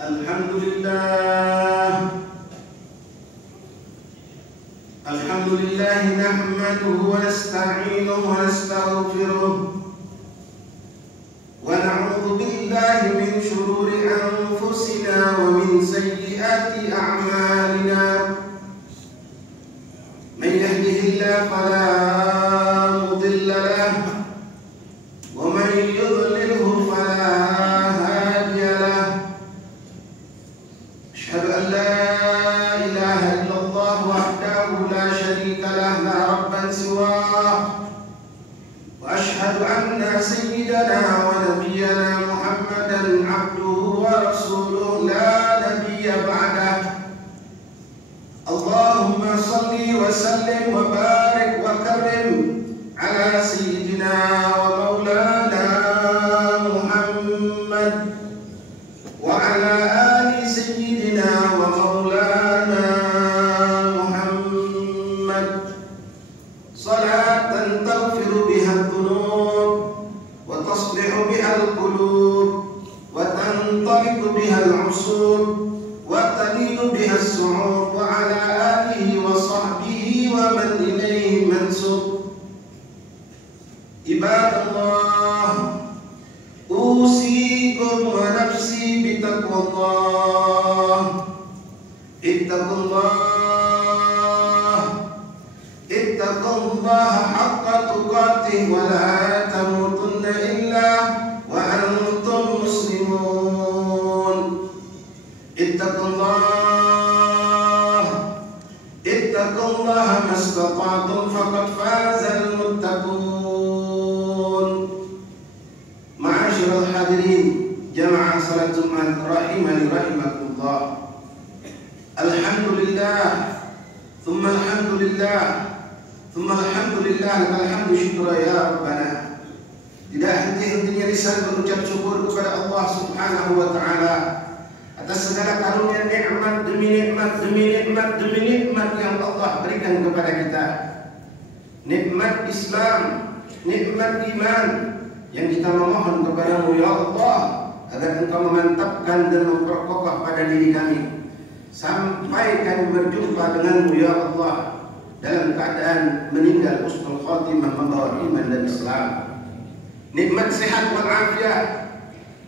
Alhamdulillah nahmaduhu wa nasta'inuhu wa nastaghfiruh wa na'udzu billahi min shururi anfusina wa min sayyiati a'malina. Man yahdihillahu fala mudilla lahu wa man yudlilhu fala hadiya lahu. Asyhadu an la ilaha illallah wahdahu la syarika lahu la rabban siwah wa asyhadu anna sayyidana wa nabiyyana Muhammadan abduhu wa rasuluhu la nabiyya ba'dah. Allahumma salli wa sallim wa barik wa karim ala sayyidina wa maulana Muhammad wa ala ali sayyidina wa maulana Muhammad salatan taghfiru biha dhunub wa taslihu biha al-qulub wa tantaliqu biha al-usub wa talidu biha as-su'ud wa ala alihi wa sahbihi wa man ilayhi mansub. Ibadallah, usikum wa nafsi bitaqwallah. Ittaqullah haqqa tuqatih wa la tamutunna illa wa antum muslimun. Ittaqullah mastata'tum faqad fazal muttaqun. Ma'asyiral hadirin jamaah salat Jumat rahimani rahimakumullah. Alhamdulillah, thumma alhamdulillah, thumma alhamdulillah, alhamdu syukra ya Rabbana. Tidak henti-hentinya lisan berucap syukur kepada Allah Subhanahu wa ta'ala atas segala karunia nikmat demi nikmat demi nikmat demi nikmat yang Allah berikan kepada kita. Nikmat Islam, nikmat iman yang kita memohon kepada-Mu ya Allah agar Engkau memantapkan dan memperkokoh pada diri kami sampai kami berjumpa dengan-Mu ya Allah dalam keadaan meninggal husnul khatimah membawa iman dan Islam. Nikmat sehat wal afiat,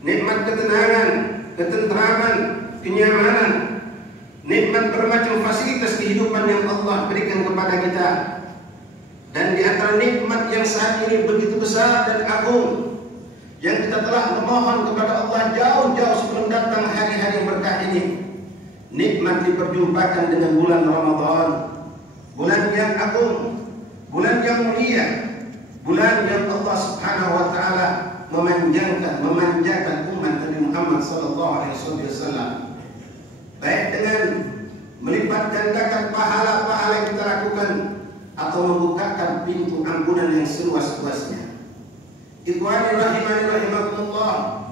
nikmat ketenangan, ketentraman, kenyamanan, nikmat bermacam fasilitas kehidupan yang Allah berikan kepada kita. Dan di antara nikmat yang saat ini begitu besar dan agung yang kita telah memohon kepada Allah jauh-jauh sebelum datang hari-hari berkah ini, nikmat diperjumpakan dengan bulan Ramadan, bulan yang agung, bulan yang mulia, bulan yang Allah Subhanahu wa ta'ala memanjakan umat Nabi Muhammad sallallahu alaihi wasallam, baik dengan melipat gandakan pahala-pahala yang kita lakukan atau membukakan pintu ampunan yang seluas-luasnya. Ikhwani rahimani rahimakumullah,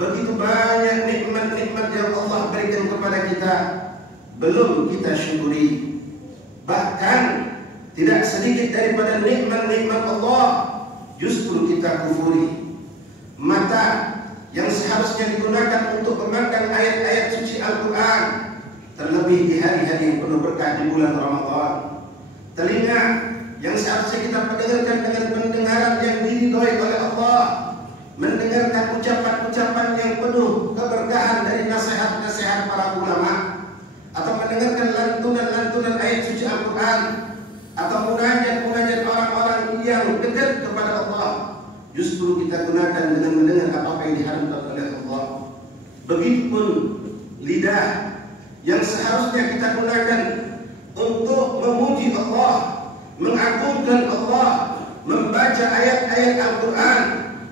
begitu banyak nikmat-nikmat yang Allah berikan kepada kita belum kita syukuri. Bahkan tidak sedikit daripada nikmat-nikmat Allah justru kita kufuri. Mata yang seharusnya digunakan untuk memandang ayat-ayat suci Al-Quran, terlebih di hari-hari yang penuh berkah di bulan Ramadan. Telinga yang seharusnya kita mendengarkan dengan pendengaran yang diridhoi oleh Allah, mendengarkan ucapan-ucapan yang penuh keberkahan dari nasihat-nasihat para ulama, atau mendengarkan lantunan-lantunan ayat suci Al-Quran, atau munajat-munajat orang-orang yang dekat kepada Allah, justru kita gunakan dengan mendengar apa yang diharamkan oleh Allah. Begitupun lidah yang seharusnya kita gunakan untuk memuji Allah, mengagungkan Allah, membaca ayat-ayat Al-Quran,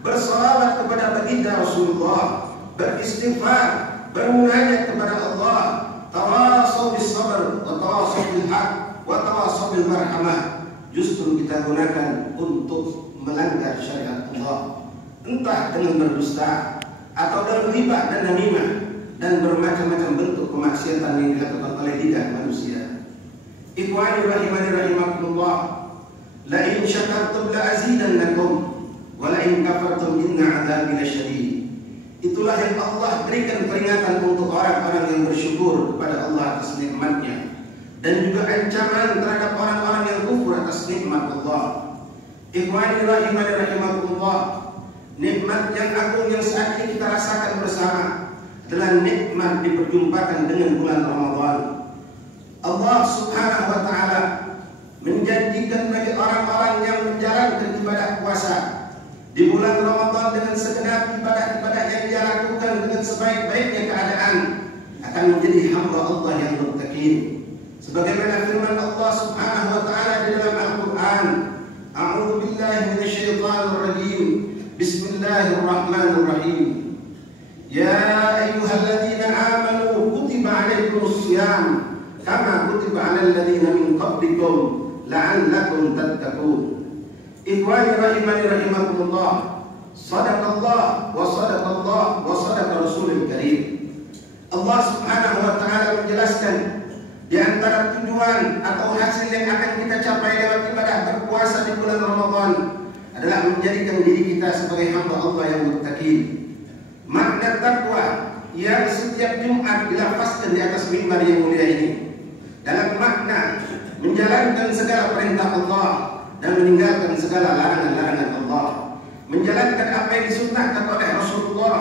bersalawat kepada baginda Rasulullah, beristighfar, bermunajat kepada Allah, tawasaw bis sabr wa tawasaw bil haq wa tawasaw bil marhamah, justru kita gunakan untuk melanggar syariat Allah, entah dengan berdusta atau dengan riba dan namimah dan bermacam-macam bentuk kemaksiatan yang dilakukan oleh lidah manusia. Ikhwani rahimani rahimakumullah, la in syakartum la azidannakum wa la in kafartum inna 'adzabi lasyadid. Itulah yang Allah berikan peringatan untuk orang-orang yang bersyukur kepada Allah atas nikmatnya, dan juga ancaman terhadap orang-orang yang kufur atas nikmat Allah. Ikhwani rahimani rahimakumullah, nikmat yang agung yang saat ini kita rasakan bersama adalah nikmat diperjumpakan dengan bulan Ramadan. Allah Subhanahu wa taala menjanjikan bagi orang-orang yang menjalankan ibadah puasa di bulan Ramadan dengan segenap ibadah-ibadah yang dia lakukan dengan sebaik-baiknya keadaan akan menjadi hamba Allah yang muttaqin. Sebagaimana firman Allah Subhanahu wa taala di dalam Al-Qur'an, A'udzu billahi minasyaitonir rajim. Bismillahirrahmanirrahim. Ya ayyuhalladzina amanu kutiba 'alaikumus shiyam kama kutiba 'alal ladzina min qablikum la'allakum tattaqun. Ikhwani rahimani rahimakumullah, sadaqallah wa sadaqallah wa sadaqa rasulul karim. Allah Subhanahu wa taala menjelaskan di antara tujuan atau hasil yang akan kita capai lewat ibadah berpuasa di bulan Ramadan adalah menjadikan diri kita sebagai hamba Allah yang muttaqin. Makna takwa yang setiap Jumat dilafazkan di atas mimbar yang mulia ini dalam makna menjalankan segala perintah Allah dan meninggalkan segala larangan-larangan Allah, menjalankan apa yang disunnahkan oleh Rasulullah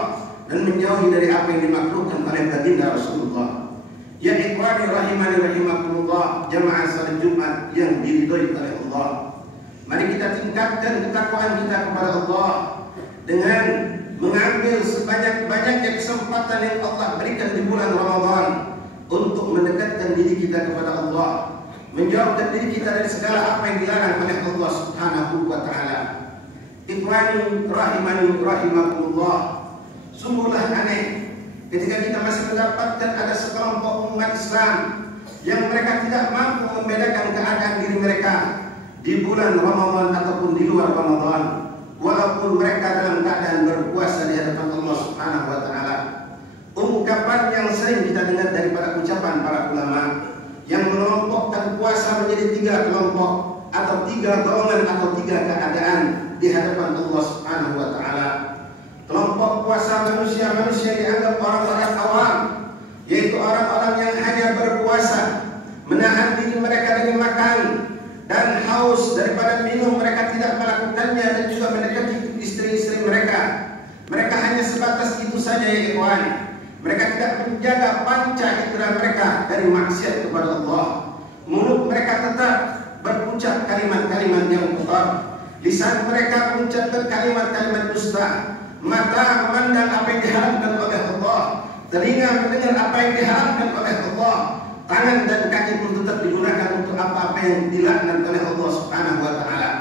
dan menjauhi dari apa yang dimakruhkan oleh baginda Rasulullah. Ya ikhwani rahimani rahimakumullah, jamaah salat Jumat yang diridhoi oleh Allah, mari kita tingkatkan ketakwaan kita kepada Allah dengan mengambil sebanyak-banyaknya kesempatan yang Allah berikan di bulan Ramadan untuk mendekatkan diri kita kepada Allah, menjauhkan diri kita dari segala apa yang dilarang oleh Allah Subhanahu wa taala. Ikhwani rahimani rahimakumullah, sungguhlah aneh ketika kita masih mendapatkan ada sekelompok umat Islam yang mereka tidak mampu membedakan keadaan diri mereka di bulan Ramadan ataupun di luar Ramadan, walaupun mereka dalam keadaan berpuasa di hadapan Allah Subhanahu wa taala. Ungkapan yang sering kita dengar daripada ucapan para ulama yang mengelompokkan puasa menjadi 3 kelompok atau 3 golongan atau 3 keadaan di hadapan Allah Subhanahu wa taala. Kelompok puasa manusia-manusia dianggap orang-orang awam, yaitu orang-orang yang hanya berpuasa, menahan diri mereka dari makan dan haus daripada minum, mereka tidak melakukannya, dan juga mendekati istri-istri mereka. Mereka hanya sebatas itu saja ya ikhwan. Mereka tidak menjaga panca indera mereka dari maksiat kepada Allah. Mulut mereka tetap berucap kalimat-kalimat yang kotor, lisan mereka mengucapkan kalimat-kalimat dusta, mata memandang apa yang diharamkan oleh Allah, telinga mendengar apa yang diharamkan oleh Allah, tangan dan kaki pun tetap digunakan untuk apa-apa yang dilaknat oleh Allah Subhanahu wa taala.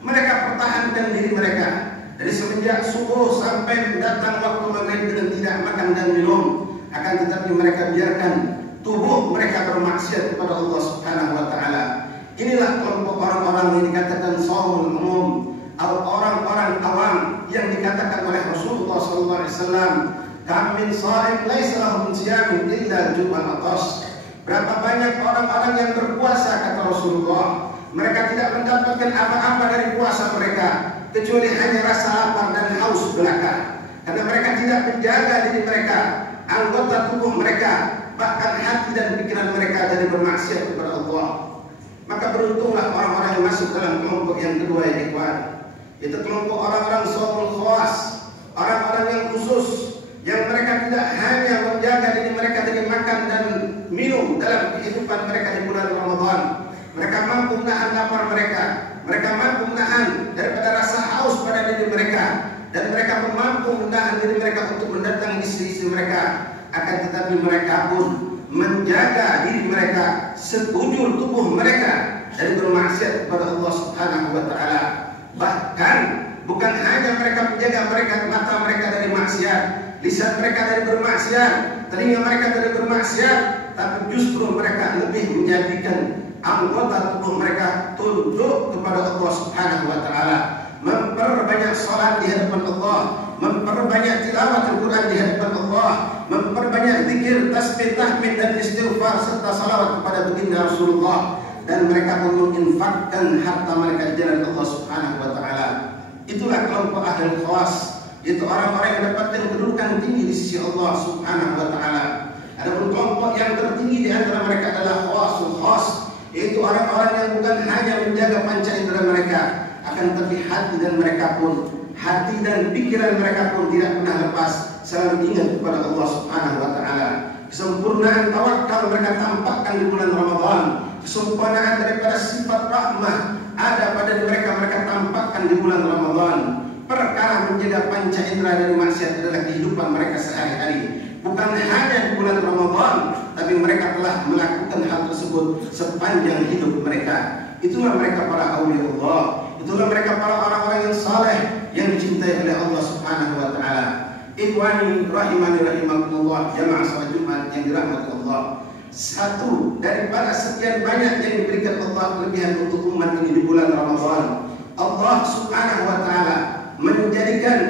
Mereka pertahankan diri mereka dari semenjak subuh sampai datang waktu maghrib dengan tidak makan dan minum, akan tetapi mereka biarkan tubuh mereka bermaksiat kepada Allah Subhanahu wa taala. Inilah kelompok orang-orang yang dikatakan shaumul umum atau orang-orang awam yang dikatakan oleh Rasulullah sallallahu alaihi wasallam, "Kam min shaim laisa lahu min siyamin illa jum'al atas." Berapa banyak orang-orang yang berpuasa, kata Rasulullah, mereka tidak mendapatkan apa-apa dari puasa mereka kecuali hanya rasa lapar dan haus belaka, karena mereka tidak menjaga diri mereka, anggota tubuh mereka, bahkan hati dan pikiran mereka dari bermaksiat kepada Allah. Maka beruntunglah orang-orang yang masuk dalam kelompok yang kedua ya ikhwan. Itu kelompok orang-orang shaumul khawas, orang-orang yang khusus, yang mereka tidak hanya menjaga diri mereka dari makan dan minum dalam kehidupan mereka di bulan Ramadan. Mereka mampu menahan lapar mereka, mereka mampu menahan daripada rasa haus pada diri mereka, dan mereka mampu menahan diri mereka untuk mendatangi istri-istri mereka. Akan tetapi mereka pun menjaga diri mereka sekujur tubuh mereka dari bermaksiat kepada Allah Subhanahu wa taala. Bahkan bukan hanya mereka menjaga mata mereka dari maksiat, lisan mereka dari bermaksiat, telinga mereka dari bermaksiat, tapi justru mereka lebih menjadikan anggota tubuh mereka tunduk kepada Allah Subhanahu wa taala, memperbanyak salat di hadapan Allah, memperbanyak tilawat Al-Quran di hadapan Allah, memperbanyak zikir, tasbih, tahmid dan istighfar serta salawat kepada baginda Rasulullah, dan mereka pun menginfakkan harta mereka di jalan Allah Subhanahu wa taala. Itulah kelompok ahli khawas yaitu orang-orang yang mendapatkan kedudukan tinggi di sisi Allah Subhanahu wa taala. Adapun kelompok yang tertinggi di antara mereka adalah khawasul khas, yaitu orang-orang yang bukan hanya menjaga panca indera mereka, akan tapi hati dan mereka pun, hati dan pikiran mereka pun tidak pernah lepas selalu ingat kepada Allah Subhanahu wa taala. Kesempurnaan tawakal mereka tampakkan di bulan Ramadan. Kesempurnaan daripada sifat rahmah ada pada mereka tampakkan di bulan Ramadan. Perkara menjaga panca indera dari maksiat adalah kehidupan mereka sehari-hari. Bukan hanya di bulan Ramadan, tapi mereka telah melakukan hal tersebut sepanjang hidup mereka. Itulah mereka para aulia Allah. Itulah mereka para orang-orang yang saleh yang dicintai oleh Allah Subhanahu wa taala. Ikhwani rahimani rahimakumullah, jamaah salat Jumat yang dirahmati Allah. Satu daripada sekian banyak yang diberikan Allah kelebihan untuk umat ini di bulan Ramadan, Allah Subhanahu wa taala menjadikan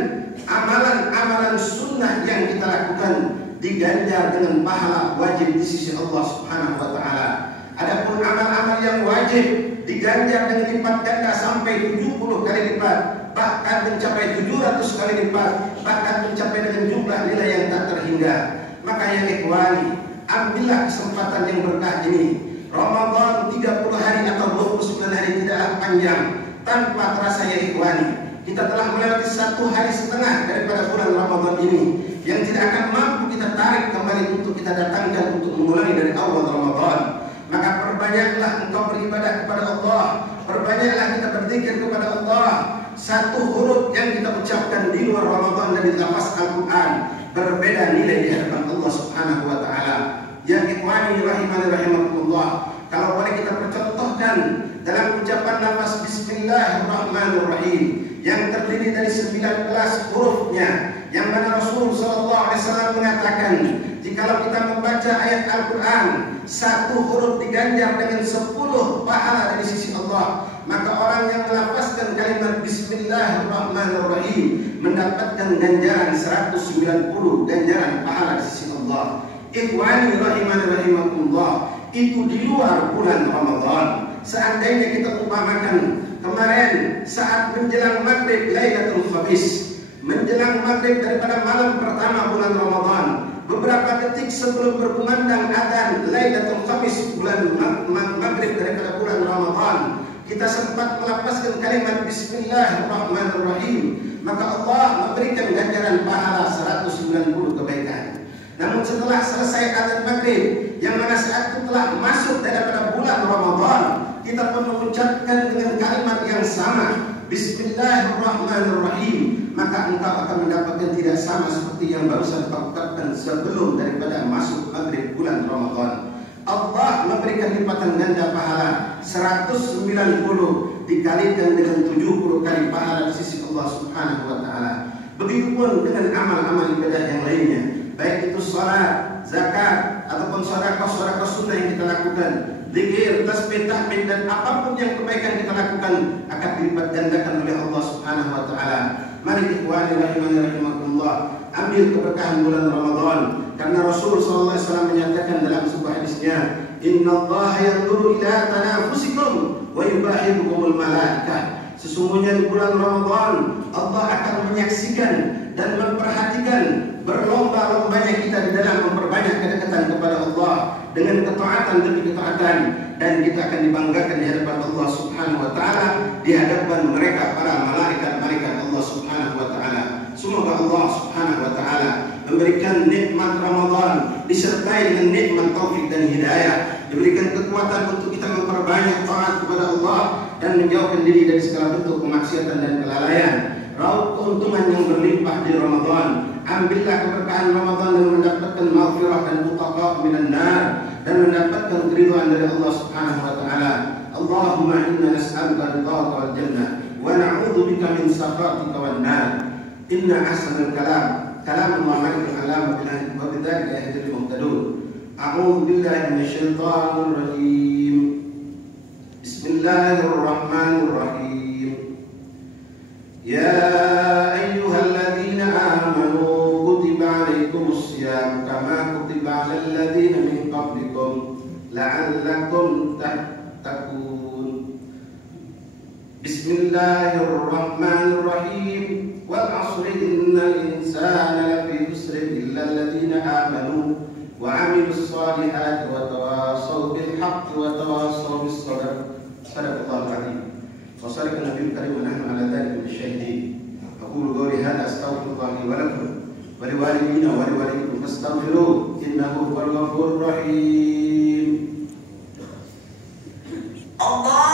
amalan-amalan sunnah yang kita lakukan diganjar dengan pahala wajib di sisi Allah Subhanahu wa taala. Adapun amal-amal yang wajib diganjar dengan lipat ganda sampai 70 kali lipat, bahkan mencapai 700 kali lipat, bahkan mencapai dengan jumlah nilai yang tak terhingga. Maka ya ikhwani, ambillah kesempatan yang berkah ini. Ramadan 30 hari atau 29 hari tidaklah panjang tanpa terasa ya ikhwani. Kita telah melewati 1,5 hari daripada bulan Ramadan ini yang tidak akan mampu kita tarik kembali untuk kita datangkan untuk mengulangi dari awal Ramadan. Maka perbanyaklah engkau beribadah kepada Allah, perbanyaklah kita berzikir kepada Allah. Satu huruf yang kita ucapkan di luar Ramadan dari lafaz Al-Quran berbeda nilai di hadapan Allah Subhanahu wa taala. Ya ikhwani rahimani rahimakumullah, kalau boleh kita percontohkan dalam ucapan lafaz Bismillahirrahmanirrahim yang terdiri dari 19 hurufnya, yang mana Rasul sallallahu alaihi wasallam mengatakan, jikalau kita membaca ayat Al-Quran, satu huruf diganjar dengan 10 pahala dari sisi Allah, maka orang yang melafazkan kalimat Bismillahirrahmanirrahim mendapatkan ganjaran 190 ganjaran pahala di sisi Allah. Ikhwani rahimani rahimakumullah, itu di luar bulan Ramadan. Seandainya kita umpamakan kemarin saat menjelang maghrib Lailatul Khamis, menjelang maghrib daripada malam pertama bulan Ramadan, beberapa detik sebelum berkumandang adzan Lailatul Khamis bulan maghrib daripada bulan Ramadan, kita sempat melafazkan kalimat Bismillahirrahmanirrahim, maka Allah memberikan ganjaran pahala 190 kebaikan. Namun setelah selesai adzan maghrib, yang mana saat itu telah masuk daripada bulan Ramadan, kita pun mengucapkan dengan kalimat yang sama Bismillahirrahmanirrahim, maka engkau akan mendapatkan tidak sama seperti yang barusan kau ucapkan sebelum daripada masuk maghrib bulan Ramadan. Allah memberikan lipatan ganda pahala 190 dikalikan dengan 70 kali pahala di sisi Allah Subhanahu wa taala. Begitupun dengan amal-amal ibadah yang lainnya, baik itu salat, zakat, ataupun sedekah sunnah yang kita lakukan, zikir, tasbih, tahmid, dan apapun yang kebaikan kita lakukan akan dilipat gandakan oleh Allah Subhanahu wa taala. Mari ikhwani rahimani rahimakumullah, ambil keberkahan bulan Ramadan, karena Rasul sallallahu alaihi wasallam menyatakan dalam sebuah hadisnya, "Innallaha yanzuru ila tanafusikum wa yubahibukumul malaikah." Sesungguhnya di bulan Ramadan Allah akan menyaksikan dan memperhatikan berlomba-lombanya kita di dalam memperbanyak kedekatan kepada Allah dengan ketaatan demi ketaatan, dan kita akan dibanggakan di hadapan Allah Subhanahu wa taala, di hadapan mereka para malaikat-malaikat Allah Subhanahu wa taala. Semoga Allah Subhanahu wa taala memberikan nikmat Ramadan disertai dengan nikmat taufik dan hidayah, diberikan kekuatan untuk kita memperbanyak taat kepada Allah dan menjauhkan diri dari segala bentuk kemaksiatan dan kelalaian. Raup keuntungan yang berlimpah di Ramadan. Ambillah keberkahan Ramadan dan mendapatkan maghfirah dan utaqah minan nar, dan mendapatkan keridhaan dari Allah Subhanahu wa taala. Allahumma inna nas'aluka ridhaka wal jannah wa na'udzu bika min sakhatika wan nar. Inna ahsanal kalam kalamullah malikul alam wa bidzalika yahdil muhtadun. A'udzu billahi minasyaitonir rajim. Bismillahirrahmanirrahim. Ya ayyuhalladzina amanu kutiba alaikumus syiyam kama kutiba alal ladzina min qablikum la'allakum tattaqun. Bismillahirrahmanirrahim. wal 'asri innal insana lafi khusr illa alladziina aamanu wa 'amilus shalihati wa tawassaw bil haqqi wa tawassaw bis sabr. Sadaqallahul 'azim. Wa sadaqa nabiyul karim wa nahnu 'ala dzalika minasyahidin. Aqulu qawli hadza astaghfirullah li wa lakum wa liwalidina wa liwalidikum fastaghfiruhu innahu huwal ghafurur rahim. Allah